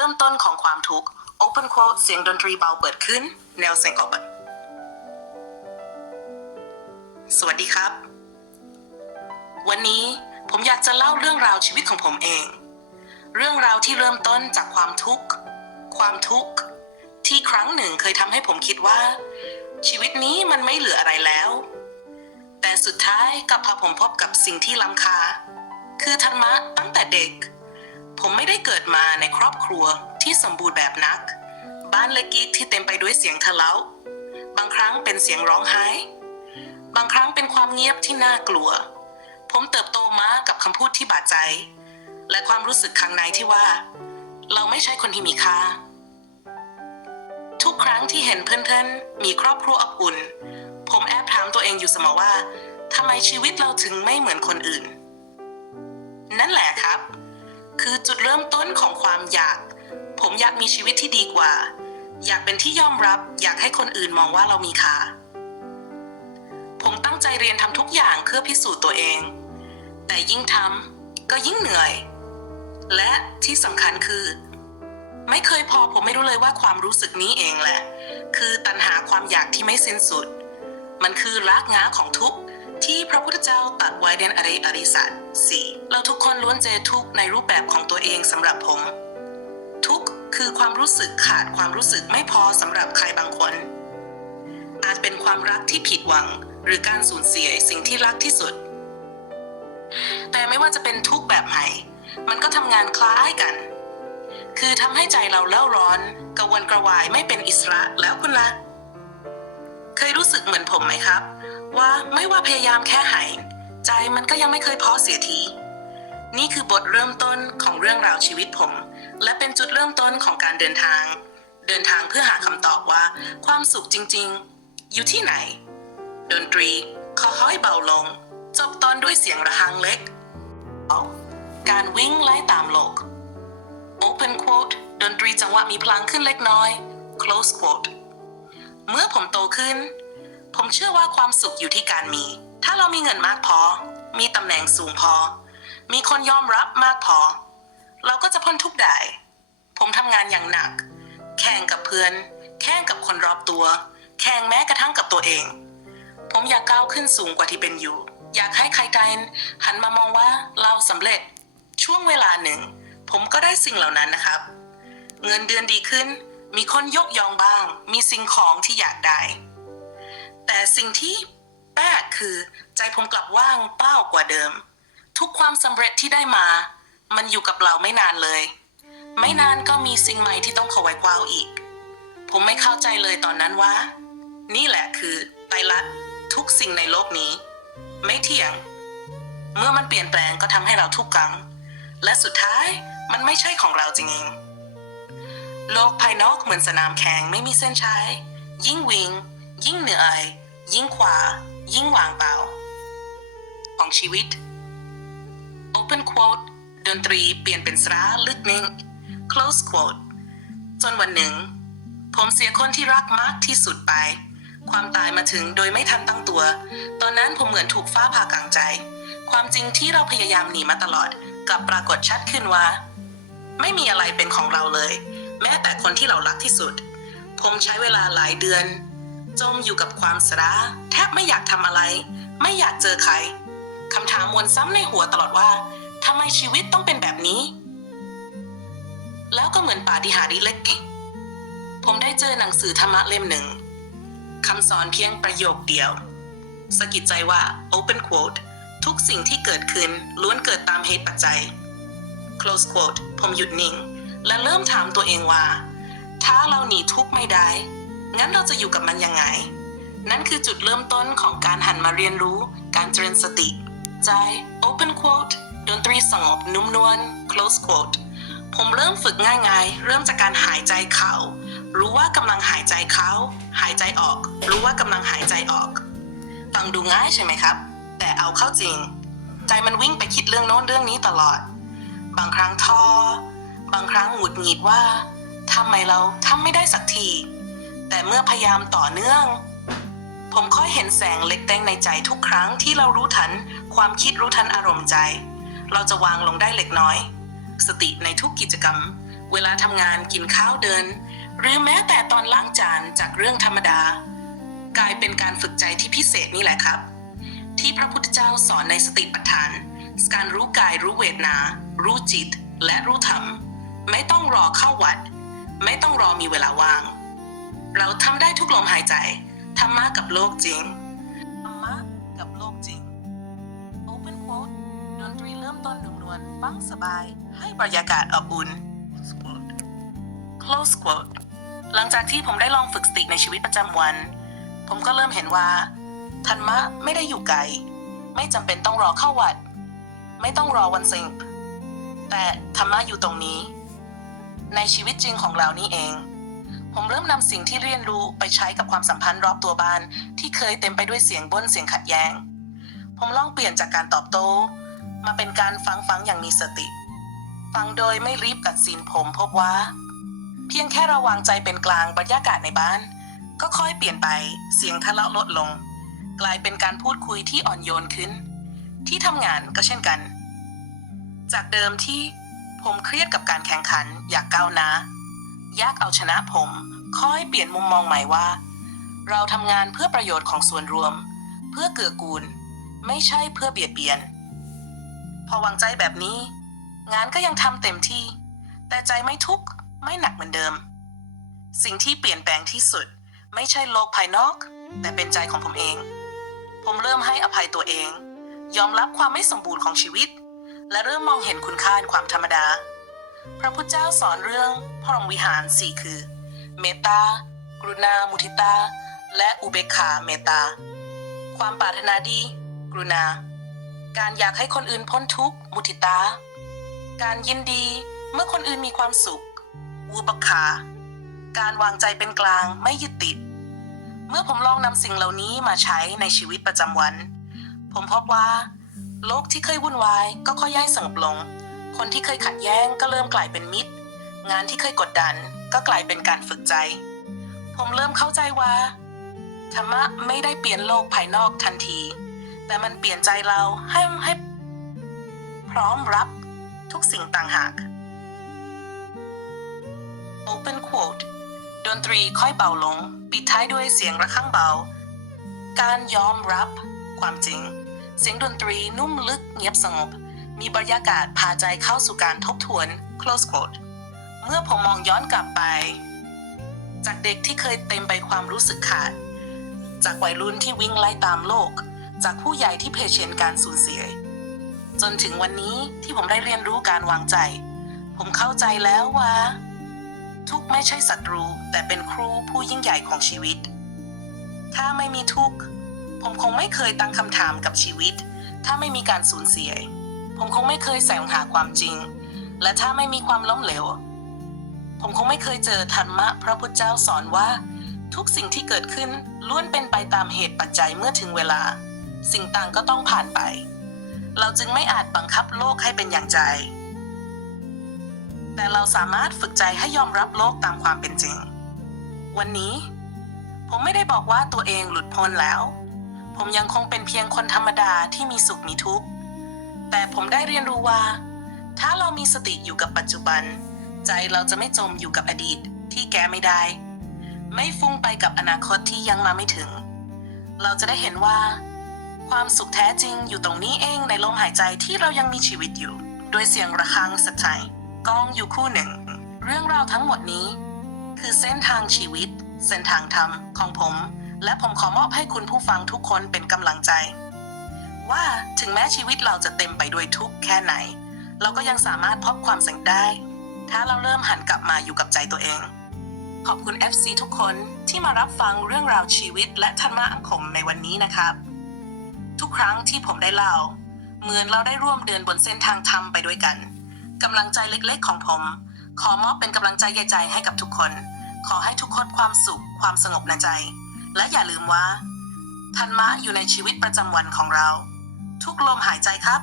เริ่มต้นของความทุกข์ Open quote เสียงดนตรีเบาเปิดขึ้น แนวเซงกอบสวัสดีครับ วันนี้ผมอยากจะเล่าเรื่องราวชีวิตของผมเอง เรื่องราวที่เริ่มต้นจากความทุกข์ ความทุกข์ ที่ครั้งหนึ่งเคยทำให้ผมคิดว่า ชีวิตนี้มันไม่เหลืออะไรแล้ว แต่สุดท้ายกลับพาผมพบกับสิ่งที่ล้ำค่าคือธรรมะตั้งแต่เด็ก ผมไม่ได้เกิดมาในครอบครัวที่สมบูรณ์แบบนัก บ้านเล็กๆที่เต็มไปด้วยเสียงทะเลาะบางครั้งเป็นเสียงร้องไห้ บางครั้งเป็นความเงียบที่น่ากลัว ผมเติบโตมากับคำพูดที่บาดใจ และความรู้สึกข้างในที่ว่า เราไม่ใช่คนที่มีค่า ทุกครั้งที่เห็นเพื่อนๆ มีครอบครัวอบอุ่น ผมแอบถามตัวเองอยู่เสมอว่าทำไมชีวิตเราถึงไม่เหมือนคนอื่น นั่นแหละครับ คือจุดเริ่มต้นของความอยาก ผมอยากมีชีวิตที่ดีกว่า อยากเป็นที่ยอมรับ อยากให้คนอื่นมองว่าเรามีค่า ผมตั้งใจเรียนทำทุกอย่างเพื่อพิสูจน์ตัวเอง แต่ยิ่งทำก็ยิ่งเหนื่อย และที่สำคัญคือ ไม่เคยพอผมไม่รู้เลยว่าความรู้สึกนี้เองแหละ คือตัณหาความอยากที่ไม่สิ้นสุด มันคือรากงาของทุกข์ ที่พระพุทธเจ้าตัดไว้ในอริอริสัตสี่เราทุกคนล้วนเจอทุกในรูปแบบของตัวเองสำหรับผม ทุกคือความรู้สึกขาดความรู้สึกไม่พอสำหรับใครบางคน อาจเป็นความรักที่ผิดหวัง หรือการสูญเสียสิ่งที่รักที่สุด แต่ไม่ว่าจะเป็นทุกแบบไหนมันก็ทำงานคล้ายกัน คือทำให้ใจเราเล่าร้อนกระวนกระวายไม่เป็นอิสระแล้วคุณละ่ะ ยรู้สึกเหมือนผมไหมครับ ว่าไม่ว่าพยายามแค่ไหนใจมันก็ยังไม่เคยพอเสียที นี่คือบทเริ่มต้นของเรื่องราวชีวิตผม และเป็นจุดเริ่มต้นของการเดินทาง เดินทางเพื่อหาคำตอบว่า ความสุขจริง ๆ อยู่ที่ไหน ดนตรีค่อยเบาลง จบตอนด้วยเสียงระฆังเล็ก การวิ่งไล่ตามโลก Open quote ดนตรีจังหวะมีพลังขึ้นเล็กน้อย Close quote เมื่อผมโตขึ้น ผมเชื่อว่าความสุขอยู่ที่การมี ถ้าเรามีเงินมากพอ มีตำแหน่งสูงพอ มีคนยอมรับมากพอ เราก็จะพ้นทุกข์ได้ ผมทำงานอย่างหนัก แข่งกับเพื่อน แข่งกับคนรอบตัว แข่งแม้กระทั่งกับตัวเอง ผมอยากก้าวขึ้นสูงกว่าที่เป็นอยู่ อยากให้ใครใดหันมามองว่าเราสำเร็จ ช่วงเวลาหนึ่ง ผมก็ได้สิ่งเหล่านั้นนะครับ เงินเดือนดีขึ้น มีคนยกยองบ้าง มีสิ่งของที่อยากได้ แต่สิ่งที่แปลกคือ ใจผมกลับว่างเปล่ากว่าเดิม ทุกความสำเร็จที่ได้มา มันอยู่กับเราไม่นานเลย ไม่นานก็มีสิ่งใหม่ที่ต้องเขาไว้กว้าวอีก ผมไม่เข้าใจเลยตอนนั้นว่า นี่แหละคือไตรลักษณ์ทุกสิ่งในโลกนี้ ไม่เที่ยง เมื่อมันเปลี่ยนแปลงก็ทำให้เราทุกข์กัง และสุดท้ายมันไม่ใช่ของเราจริงๆ โลกภายนอกเหมือนสนามแข่งไม่มีเส้นชัยยิ่งวิ่ง ยิ่งเหนื่อย ยิ่งขวา ยิ่งวางเปล่า ของชีวิต Open quote ดนตรีเปลี่ยนเป็นสระลึกนิ่ง Close quote จนวันหนึ่ง ผมเสียคนที่รักมากที่สุดไป ความตายมาถึงโดยไม่ทันตั้งตัว ตอนนั้นผมเหมือนถูกฟ้าผ่ากลางใจ ความจริงที่เราพยายามหนีมาตลอดกลับปรากฏชัดขึ้นว่า ไม่มีอะไรเป็นของเราเลย แม้แต่คนที่เรารักที่สุด ผมใช้เวลาหลายเดือน จมอยู่กับความสระแทบไม่อยากทำอะไร ไม่อยากเจอใครคำถามวนซ้ำในหัวตลอดว่าทำไมชีวิตต้องเป็นแบบนี้ แล้วก็เหมือนปาฏิหาริย์เล็กๆผมได้เจอหนังสือธรรมะเล่มหนึ่งคำสอนเพียงประโยคเดียวสะกิดใจว่า open quote ทุกสิ่งที่เกิดขึ้นล้วนเกิดตามเหตุปัจจัย close quote ผมหยุดนิ่ง และเริ่มถามตัวเองว่า ถ้าเราหนีทุกข์ไม่ได้ งั้นเราจะอยู่กับมันยังไง นั่นคือจุดเริ่มต้นของการหันมาเรียนรู้ การเจริญสติ ใจ open quote ดนตรีสงบนุ่มนวล close quote ผมเริ่มฝึกง่ายๆ เริ่มจากการหายใจเข้า รู้ว่ากำลังหายใจเข้า หายใจออก รู้ว่ากำลังหายใจออกฟังดูง่ายใช่ไหมครับ แต่เอาเข้าจริง ใจมันวิ่งไปคิดเรื่องโน้นเรื่องนี้ตลอด บางครั้งท้อ บางครั้งหงุดหงิดว่าทำไมเราทำไม่ได้สักที แต่เมื่อพยายามต่อเนื่อง ผมค่อยเห็นแสงเล็กแดงในใจทุกครั้งที่เรารู้ทันความคิดรู้ทันอารมณ์ใจ เราจะวางลงได้เล็กน้อย สติในทุกกิจกรรม เวลาทำงานกินข้าวเดิน หรือแม้แต่ตอนล้างจานจากเรื่องธรรมดา กลายเป็นการฝึกใจที่พิเศษนี่แหละครับ ที่พระพุทธเจ้าสอนในสติปัฏฐานการรู้กายรู้เวทนา รู้จิต และรู้ธรรม ไม่ต้องรอเข้าวัด ไม่ต้องรอมีเวลาว่าง เราทำได้ทุกลมหายใจธรรมะกับโลกจริงธรรมะกับโลกจริง Open quote ดนตรีเริ่มต้นนุ่มนวลฟังสบายให้บรรยากาศอบอุ่น Close quote หลังจากที่ผมได้ลองฝึกสติในชีวิตประจำวัน ผมก็เริ่มเห็นว่าธรรมะไม่ได้อยู่ไกล ไม่จำเป็นต้องรอเข้าวัด ไม่ต้องรอวันสิงแต่ธรรมะอยู่ตรงนี้ ในชีวิตจริงของเรานี่เอง ผมเริ่มนำสิ่งที่เรียนรู้ไปใช้กับความสัมพันธ์รอบตัวบ้าน ที่เคยเต็มไปด้วยเสียงบ่นเสียงขัดแย้ง ผมลองเปลี่ยนจากการตอบโต้มาเป็นการฟังฟังอย่างมีสติ ฟังโดยไม่รีบตัดสินผมพบว่า เพียงแค่ระวางใจเป็นกลางบรรยากาศในบ้าน ก็ค่อยเปลี่ยนไปเสียงทะเลาะลดลง กลายเป็นการพูดคุยที่อ่อนโยนขึ้น ที่ทำงานก็เช่นกัน จากเดิมที่ ผมเครียดกับการแข่งขันอยากก้าวหน้ายากเอาชนะผม ค่อยเปลี่ยนมุมมองใหม่ว่า เราทำงานเพื่อประโยชน์ของส่วนรวม เพื่อเกื้อกูล ไม่ใช่เพื่อเบียดเบียน พอวางใจแบบนี้ งานก็ยังทำเต็มที่ แต่ใจไม่ทุกข์ไม่หนักเหมือนเดิม สิ่งที่เปลี่ยนแปลงที่สุด ไม่ใช่โลกภายนอก แต่เป็นใจของผมเอง ผมเริ่มให้อภัยตัวเอง ยอมรับความไม่สมบูรณ์ของชีวิต และเริ่มมองเห็นคุณค่าในความธรรมดา พระพุทธเจ้าสอนเรื่องพรหมวิหารสี่คือ เมตตากรุณา มุทิตา และอุเบกขาเมตตา ความปรารถนาดี กรุณา การอยากให้คนอื่นพ้นทุกข์ มุทิตา การยินดีเมื่อคนอื่นมีความสุข อุเบกขา การวางใจเป็นกลางไม่ยึดติด เมื่อผมลองนำสิ่งเหล่านี้มาใช้ในชีวิตประจำวัน ผมพบว่า โลกที่เคยวุ่นวายก็ค่อยย่ายสงบลง คนที่เคยขัดแย้งก็เริ่มกลายเป็นมิตร งานที่เคยกดดันก็กลายเป็นการฝึกใจ ผมเริ่มเข้าใจว่าธรรมะไม่ได้เปลี่ยนโลกภายนอกทันที แต่มันเปลี่ยนใจเราให้ให้ พร้อมรับทุกสิ่งต่างหาก Open quote ดนตรีค่อยเบาลง ปิดท้ายด้วยเสียงระฆังเบา การยอมรับความจริง เสียงดนตรีนุ่มลึกเงียบสงบ มีบรรยากาศพาใจเข้าสู่การทบทวน close quote เมื่อผมมองย้อนกลับไป จากเด็กที่เคยเต็มไปความรู้สึกขาด จากวัยรุ่นที่วิ่งไล่ตามโลก จากผู้ใหญ่ที่เผชิญการสูญเสีย จนถึงวันนี้ที่ผมได้เรียนรู้การวางใจ ผมเข้าใจแล้วว่า ทุกไม่ใช่ศัตรูแต่เป็นครูผู้ยิ่งใหญ่ของชีวิต ถ้าไม่มีทุกข์ ผมคงไม่เคยตั้งคำถามกับชีวิต ถ้าไม่มีการสูญเสีย ผมคงไม่เคยแสวงหาความจริง และถ้าไม่มีความล้มเหลว ผมคงไม่เคยเจอธรรมะพระพุทธเจ้าสอนว่า ทุกสิ่งที่เกิดขึ้นล้วนเป็นไปตามเหตุปัจจัยเมื่อถึงเวลา สิ่งต่างก็ต้องผ่านไป เราจึงไม่อาจบังคับโลกให้เป็นอย่างใจแต่เราสามารถฝึกใจให้ยอมรับโลกตามความเป็นจริง วันนี้ ผมไม่ได้บอกว่าตัวเองหลุดพ้นแล้ว ผมยังคงเป็นเพียงคนธรรมดาที่มีสุขมีทุกข์ แต่ผมได้เรียนรู้ว่า ถ้าเรามีสติอยู่กับปัจจุบัน ใจเราจะไม่จมอยู่กับอดีตที่แก้ไม่ได้ ไม่ฟุ้งไปกับอนาคตที่ยังมาไม่ถึง เราจะได้เห็นว่า ความสุขแท้จริงอยู่ตรงนี้เองในลมหายใจที่เรายังมีชีวิตอยู่ ด้วยเสียงระฆังสะใจกองอยู่คู่หนึ่ง เรื่องราวทั้งหมดนี้ คือเส้นทางชีวิต เส้นทางธรรมของผม และผมขอมอบให้คุณผู้ฟังทุกคนเป็นกำลังใจ ว่าถึงแม้ชีวิตเราจะเต็มไปด้วยทุกข์แค่ไหน เราก็ยังสามารถพบความสุขได้ ถ้าเราเริ่มหันกลับมาอยู่กับใจตัวเอง ขอบคุณ FC ทุกคนที่มารับฟังเรื่องราวชีวิตและธรรมะอังคมในวันนี้นะครับ ทุกครั้งที่ผมได้เล่า เหมือนเราได้ร่วมเดินบนเส้นทางธรรมไปด้วยกันกำลังใจเล็กๆของผม ขอมอบเป็นกำลังใจใหญ่ใจให้กับทุกคน ขอให้ทุกคนความสุขความสงบในใจ และอย่าลืมว่าธรรมะอยู่ในชีวิตประจำวันของเรา ทุกลมหายใจครับ